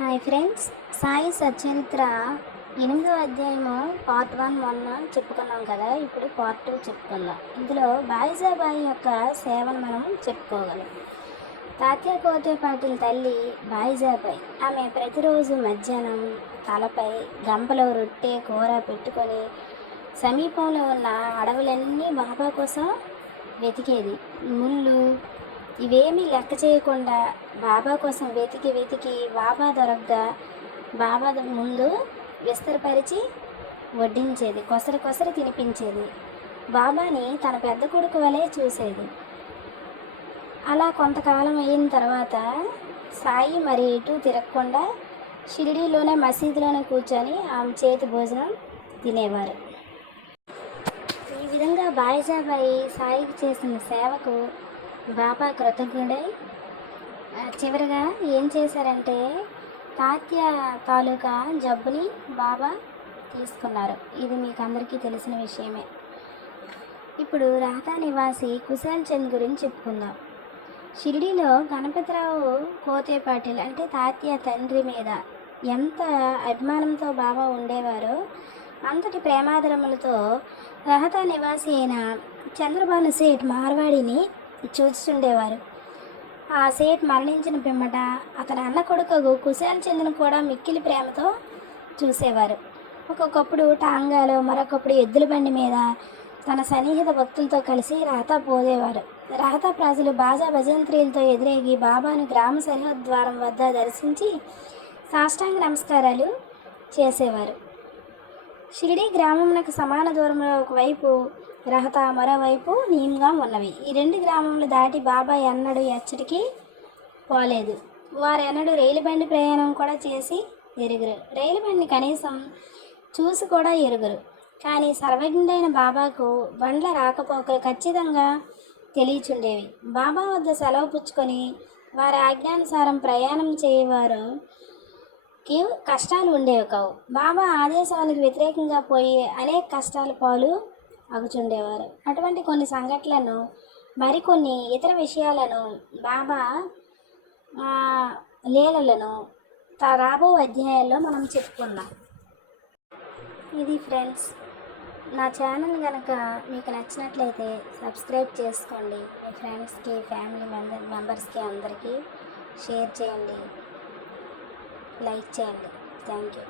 Hi friends Sai సత్యంత్ర ఎనిమిదో అధ్యాయము part one మొన్న చెప్పుకున్నాం కదా ఇప్పుడు పార్ట్ టూ చెప్పుకుందాం. ఇందులో బాయిజాబాయి యొక్క సేవను మనం చెప్పుకోగలం. తాత్య కోతేపాటిల తల్లి బాయిజాబాయి ఆమె ప్రతిరోజు మధ్యాహ్నం తలపై గంపలో రొట్టె కూర పెట్టుకొని సమీపంలో ఉన్న అడవులన్నీ బాబా కోసం వెతికేది. ముళ్ళు ఇవేమీ లెక్క చేయకుండా బాబా కోసం వెతికి వెతికి బాబా దొరకగా బాబా ముందు విస్తరపరిచి వడ్డించేది కొసరి కొసరి తినిపించేది. బాబాని తన పెద్ద కొడుకు వలె చూసేది. అలా కొంతకాలం అయిన తర్వాత సాయి మరి ఇటు తిరగకుండా షిరిడీలోనే మసీదులోనే కూర్చొని ఆమె చేతి భోజనం తినేవారు. ఈ విధంగా బాయిజాబాయి సాయికి చేసిన సేవకు బాబా కృతజ్ఞుడై. చివరిగా ఏం చేశారంటే తాత్య తాలూకా జబ్బుని బాబా తీసుకున్నారు. ఇది మీకు అందరికీ తెలిసిన విషయమే. ఇప్పుడు రాతా నివాసి కుశాల్ చంద్ గురించి చెప్పుకుందాం. షిరిడీలో గణపతిరావు కోతే పాటిల్ అంటే తాత్య తండ్రి మీద ఎంత అభిమానంతో బాబా ఉండేవారో అంతటి ప్రేమాదరములతో రహతా నివాసి అయిన చంద్రబాను సేఠ్ మార్వాడిని చూస్తుండేవారు. ఆ సేట్ మరణించిన పిమ్మట అతని అన్న కొడుకు కుశాల్ చెందిన కూడా మిక్కిలి ప్రేమతో చూసేవారు. ఒక్కొక్కప్పుడు టాంగాలో మరొకప్పుడు ఎద్దుల బండి మీద తన సన్నిహిత భక్తులతో కలిసి రాతా పోదేవారు. రాతా ప్రజలు బాజా భజంత్రీలతో ఎదురేగి బాబాను గ్రామ సరిహద్దు ద్వారం వద్ద దర్శించి సాష్టాంగ నమస్కారాలు చేసేవారు. షిరిడి గ్రామమునకు సమాన దూరంలో ఒకవైపు రహత మరోవైపు నీమ్గా ఉన్నవి. ఈ రెండు గ్రామములు దాటి బాబాయ్ అన్నడు ఎచ్చటికి పోలేదు. వారు రైలు బండి ప్రయాణం కూడా చేసి ఎరుగురు. రైలు బండి కనీసం చూసి కూడా ఎరుగురు. కానీ సర్వజ్ఞుడైన బాబాకు బండ్ల రాకపోకలు ఖచ్చితంగా తెలియచుండేవి. బాబా వద్ద సెలవు పుచ్చుకొని వారి ఆజ్ఞానుసారం ప్రయాణం చేయవారు కి కష్టాలు ఉండేవి కావు. బాబా ఆదేశాలకు వ్యతిరేకంగా పోయి అనేక కష్టాల పాలు అగుచుండేవారు అటువంటి కొన్ని సంఘటనలను మరికొన్ని ఇతర విషయాలను బాబా లీలలను రాబో అధ్యాయాల్లో మనం చెప్పుకుందాం. ఇది ఫ్రెండ్స్ నా ఛానల్ కనుక మీకు నచ్చినట్లయితే సబ్స్క్రైబ్ చేసుకోండి. మీ ఫ్రెండ్స్కి ఫ్యామిలీ మెంబర్ మెంబర్స్కి అందరికీ షేర్ చేయండి. లైక్ చేయండి థ్యాంక్ యూ